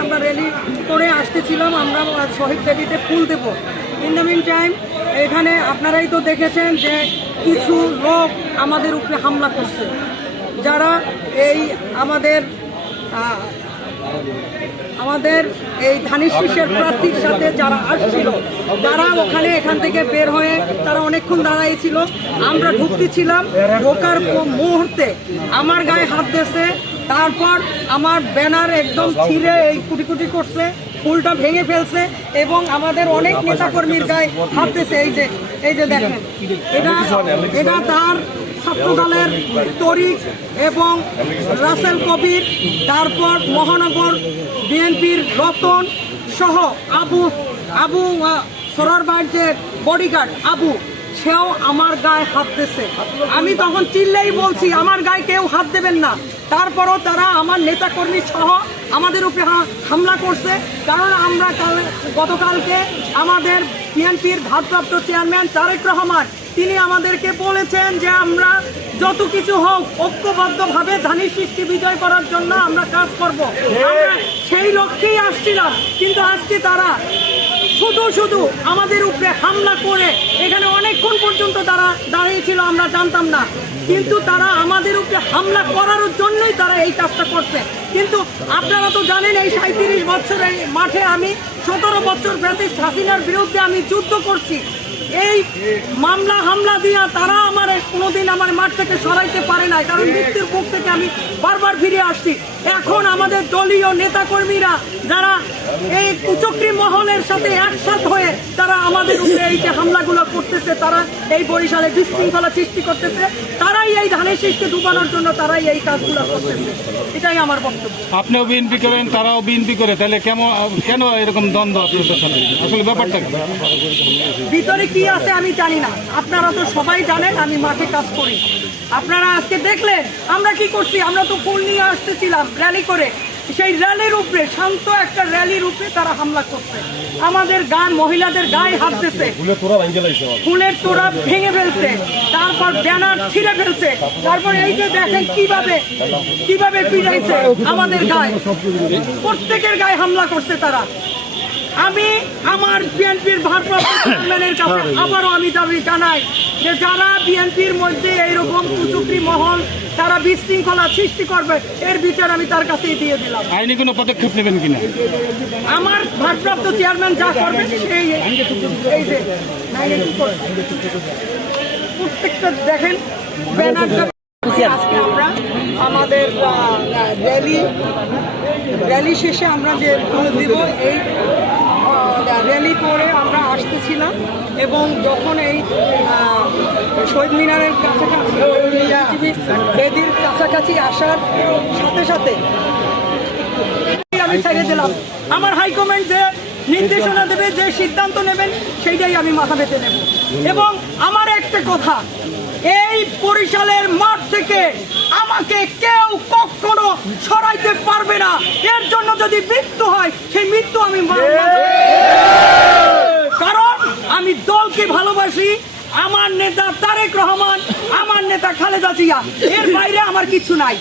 আমরা র্যালি করে আসতেছিলাম, আমরা শহীদ বেদিতে ফুল দেব। ইন দ্য মিন টাইম এখানে আপনারাই তো দেখেছেন যে কিছু লোক আমাদের উপরে হামলা করছে, যারা এই আমাদের এই ধানের শীষের প্রার্থীর সাথে যারা আসছিল, তারা এখান থেকে বের হয়ে তারা অনেকক্ষণ দাঁড়াইছিল। আমরা ঢুকতেছিলাম, ঢোকার মুহূর্তে আমার গায়ে হাত দিয়েছে, তারপর আমার ব্যানার একদম ছিঁড়ে এই কুটি করছে, ফুলটা ভেঙে ফেলছে এবং আমাদের অনেক নেতাকর্মীর গায়ে হাত দিয়েছে। এই যে দেখেন, এটা তার ছাত্রদলের তরিক এবং রাসেল কবির, তারপর মহানগর বিএনপির রতন সহ আবু সরারবার্জের বডিগার্ড আবু, সেও আমার গায়ে হাত দিয়েছে। আমি তখন চিল্লেই বলছি আমার গায়ে কেউ হাত দেবেন না, তারপরও তারা আমার নেতাকর্মী সহ আমাদের উপরে হামলা করছে। কারণ আমরা গতকালকে আমাদের বিএনপির ভারপ্রাপ্ত চেয়ারম্যান তারেক রহমান তিনি আমাদেরকে বলেছেন যে আমরা যত কিছু হোক ঐক্যবদ্ধভাবে ধানের শীষকে বিজয় করার জন্য আমরা কাজ করব। আমরা সেই লক্ষ্যেই আসছিলাম, কিন্তু আজকে তারা শুধু আমাদের উপরে হামলা করে এখানে অনেকক্ষণ পর্যন্ত তারা দাঁড়িয়েছিল, আমরা জানতাম না, কিন্তু তারা আমাদের উপরে হামলা করার জন্যই তারা এই কাজটা করছে। কিন্তু আপনারা তো জানেন এই 37 বছরের মাঠে আমি 17 বছর ব্রিটিশ হাসিনার বিরুদ্ধে আমি যুদ্ধ করছি। এই মামলা হামলা দিয়া তারা আমার কোনোদিন আমার মাঠ থেকে সরাইতে পারে নাই, কারণ মৃত্যুর মুখ থেকে আমি বারবার ফিরে আসছি। এখন আমাদের দলীয় নেতাকর্মীরা যারা এই কুচক্রী মহলের সাথে একসাথ হয়ে তারা আমাদের উপরে এই যে হামলাগুলো করতেছে, তারা এই বরিশালে বিশৃঙ্খলা সৃষ্টি করতেছে, তারাই এই ধানের শীষকে ডুবানোর জন্য তারাই এই কাজগুলো করতেছে। এটাই আমার বক্তব্য। আপনিও বিএনপি করেন, তারাও বিএনপি করে, তাহলে কেন এরকম দ্বন্দ্ব আসলে ব্যাপারটা ভিতরে কি আছে আমি জানি না, আপনারা তো সবাই জানেন আমি মাঠে কাজ করি। আপনারা আজকে দেখলেন আমরা কি করছি, আমরা তো ফুল নিয়ে আসতেছিলাম র্যালি করে, সেই র্যালির উপরে শান্ত একটা র্যালির উপরে তারা হামলা করছে, আমাদের মহিলাদের গায়ে হাত দিয়েছে, ফুলের তোড়া ভেঙে ফেলছে, তারপর ব্যানার ছিঁড়ে ফেলছে, তারপর এই যে দেখেন কিভাবে পিটাইছে আমাদের গায়ে, প্রত্যেকের গায়ে হামলা করছে তারা। আমি আমার বিএনপির ভারপ্রাপ্ত চেয়ারম্যানের কাছে আবারও আমি দাবি জানাই যে যারা বিএনপির মধ্যে এইরকম কুচক্রী মহল তারা বিশৃঙ্খলা সৃষ্টি করবে, এর বিচার আমি তার কাছেই দিয়ে দিলাম। আইনি কোনো পদক্ষেপ নেবেন কিনা? আমার ভারপ্রাপ্ত চেয়ারম্যান যা করবে সেই এই যে প্রত্যেকটা দেখেন ব্যানারটা। আজকে আমরা আমাদের র্যালি শেষে আমরা যে ফুল দিব, এই র্যালি করে আমরা আসতেছিলাম এবং যখন এই শহীদ মিনারের কাছাকাছি বেদির কাছাকাছি আসার সাথে সাথে আমি ছেড়ে দিলাম। আমার হাইকমান্ড যে নির্দেশনা দেবে, যে সিদ্ধান্ত নেবেন সেইটাই আমি মাথা পেতে নেব। এবং আমার একটা কথা, এই বরিশালের মাঠ থেকে আমাকে কেউ কখনো সরাইতে পারবে না। এর জন্য যদি মৃত্যু হয় সেই মৃত্যু আমি কারণ আমি দলকে ভালোবাসি, আমার নেতা তারেক রহমান, আমার নেতা খালেদা জিয়া, এর বাইরে আমার কিছু নাই।